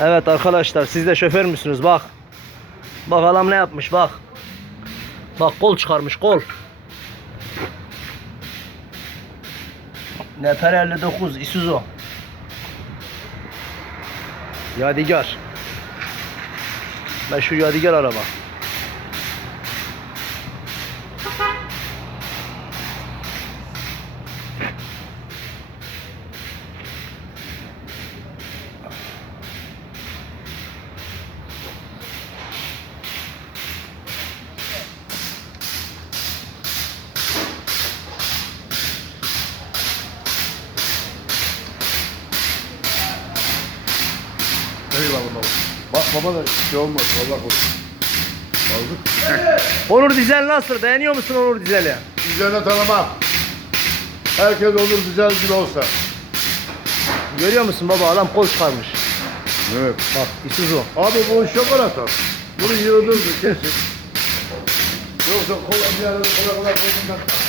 Evet arkadaşlar siz de şoför müsünüz bak. Bak adam ne yapmış bak. Bak kol çıkarmış kol. Nefer 59 Isuzu. Yadigar. Meşhur Yadigar araba. Eyvallah baba. Bak baba da şey olmaz. Allah korusun. Aldık. Onur Dizel nasıl? Beğeniyor musun Onur Dizel'i? Üzerine tanımam. Herkes olur güzel gibi olsa. Görüyor musun baba adam kol çıkarmış. Evet. Bak Isuzu. Abi bu yok atar. Bunu yığılırdı kesin. Yoksa kolay bir yerde kolay kolay kolay